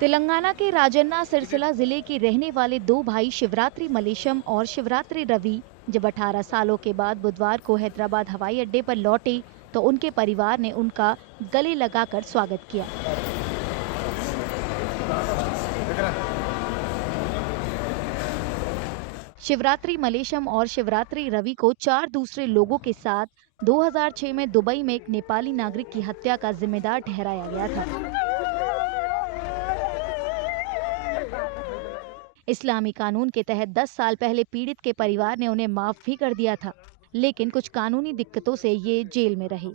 तेलंगाना के राजन्ना सिरसिला जिले के रहने वाले दो भाई शिवरात्रि मलेशम और शिवरात्रि रवि जब 18 सालों के बाद बुधवार को हैदराबाद हवाई अड्डे पर लौटे तो उनके परिवार ने उनका गले लगाकर स्वागत किया। शिवरात्रि मलेशम और शिवरात्रि रवि को 4 दूसरे लोगों के साथ 2006 में दुबई में एक नेपाली नागरिक की हत्या का जिम्मेदार ठहराया गया था। इस्लामी कानून के तहत 10 साल पहले पीड़ित के परिवार ने उन्हें माफ भी कर दिया था, लेकिन कुछ कानूनी दिक्कतों से ये जेल में रहे।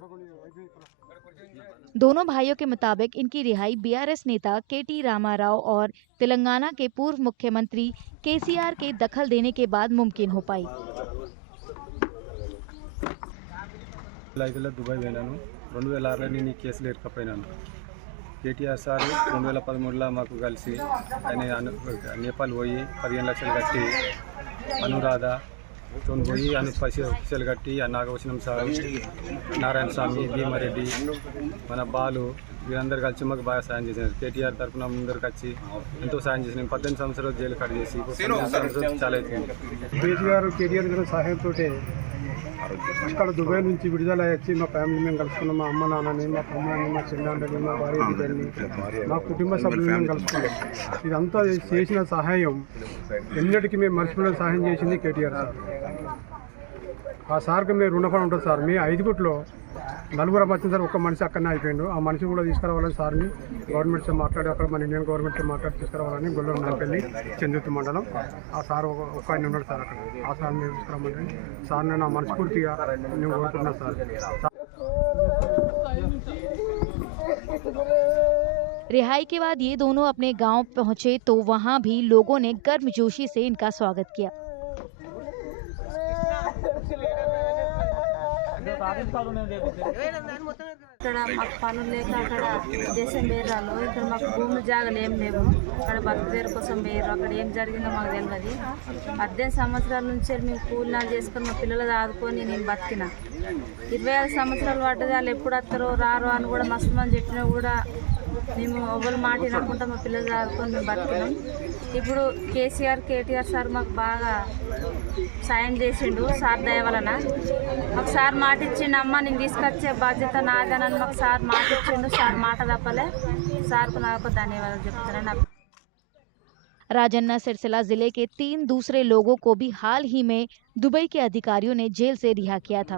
दोनों भाइयों के मुताबिक इनकी रिहाई बीआरएस नेता केटी रामाराव और तेलंगाना के पूर्व मुख्यमंत्री केसीआर के दखल देने के बाद मुमकिन हो पाई। दुबई వెళ్ళాను 2006లో నేను ఈ కేసులు ఎక్కకపోయినాను కేటీఆర్ సార్ 2013లో మాకు కలిసి ఆయన నేపాల్ పోయి 15 లక్షలు కట్టి అనురాధ తోని పోయి అను పైసలు కట్టి నాగవచనం సార్ నారాయణ స్వామి భీమారెడ్డి మన బాలు వీరందరూ కలిసి మాకు బాగా సాయం చేశారు। కేటీఆర్ తరఫున ముందరికి వచ్చి ఎంతో సాయం చేసిన 18 సంవత్సరాలు జైలు కట్ చేసి 15 సంవత్సరాలు చాలా అవుతుంది। కేటీఆర్ గారి సహాయంతో ఇక్కడ దుబాయ్ నుంచి విడుదల వచ్చి మా ఫ్యామిలీ మేము కలుసుకున్నాం। మా అమ్మ నాన్నని, మా తమ్ముని, మా చెల్లెండని, మా భార్య బిడ్డని, మా కుటుంబ సభ్యులు మేము కలుసుకున్నాం। ఇదంతా చేసిన సహాయం ఎన్నటికీ మేము మర్చిపోయిన సహాయం చేసింది కేటీఆర్ సార్। ఆ సార్కి మేము రుణపడి ఉంటుంది సార్। మీ 5 గుట్లో నలుగురు వచ్చిన సార్ ఒక్క మనిషి అక్కడనే అయిపోయిండు। ఆ మనిషి కూడా తీసుకురావాలని సార్ని గవర్నమెంట్తో మాట్లాడి అక్కడ మన ఇండియన్ గవర్నమెంట్తో మాట్లాడి తీసుకురావాలని గొల్లూరు నాంపల్లి చందుర్తి మండలం ఆ సార్ ఒక ఆయన ఉన్నాడు సార్ అక్కడ। ఆ సార్ మేము తీసుకురామంటే సార్ నేను నా మనస్ఫూర్తిగా నేను కోరుకున్నా సార్। रिहाई के बाद ये दोनों अपने गांव पहुंचे तो वहां भी लोगों ने गर्मजोशी से इनका स्वागत किया। ఇక్కడ మాకు పనులు లేక అక్కడ దేశం వేరాలు, ఇక్కడ మాకు భూములు జాగాలు ఏం లేవు, అక్కడ బతుకుదేరు కోసం వేరు, అక్కడ ఏం జరిగిందో మాకు తెలియదు। 18 సంవత్సరాల నుంచి మేము కూలినాలు చేసుకొని మా పిల్లలు ఆదుకొని నేను బతికిన 25 సంవత్సరాలు పడ్డది। వాళ్ళు ఎప్పుడు వస్తారో రారో అని కూడా మస్తు మంది చెప్పినా కూడా మేము ఎవరు మాట వినకుండా మా పిల్లలు ఆదుకొని మేము బతికినాం। ఇప్పుడు కేసీఆర్ కేటీఆర్ సార్ మాకు బాగా సాయం చేసిండు సార్ దయ వలన। మాకు సార్ మాట ఇచ్చిండు, అమ్మ నేను తీసుకొచ్చే బాధ్యత నాదనని మాకు సార్ మాట ఇచ్చిండు। సార్ మాట తప్పలే, సార్కు నాకు ధన్యవాదాలు చెప్తాను। राजन्ना सिरसिला जिले के 3 दूसरे लोगों को भी हाल ही में दुबई के अधिकारियों ने जेल से रिहा किया था।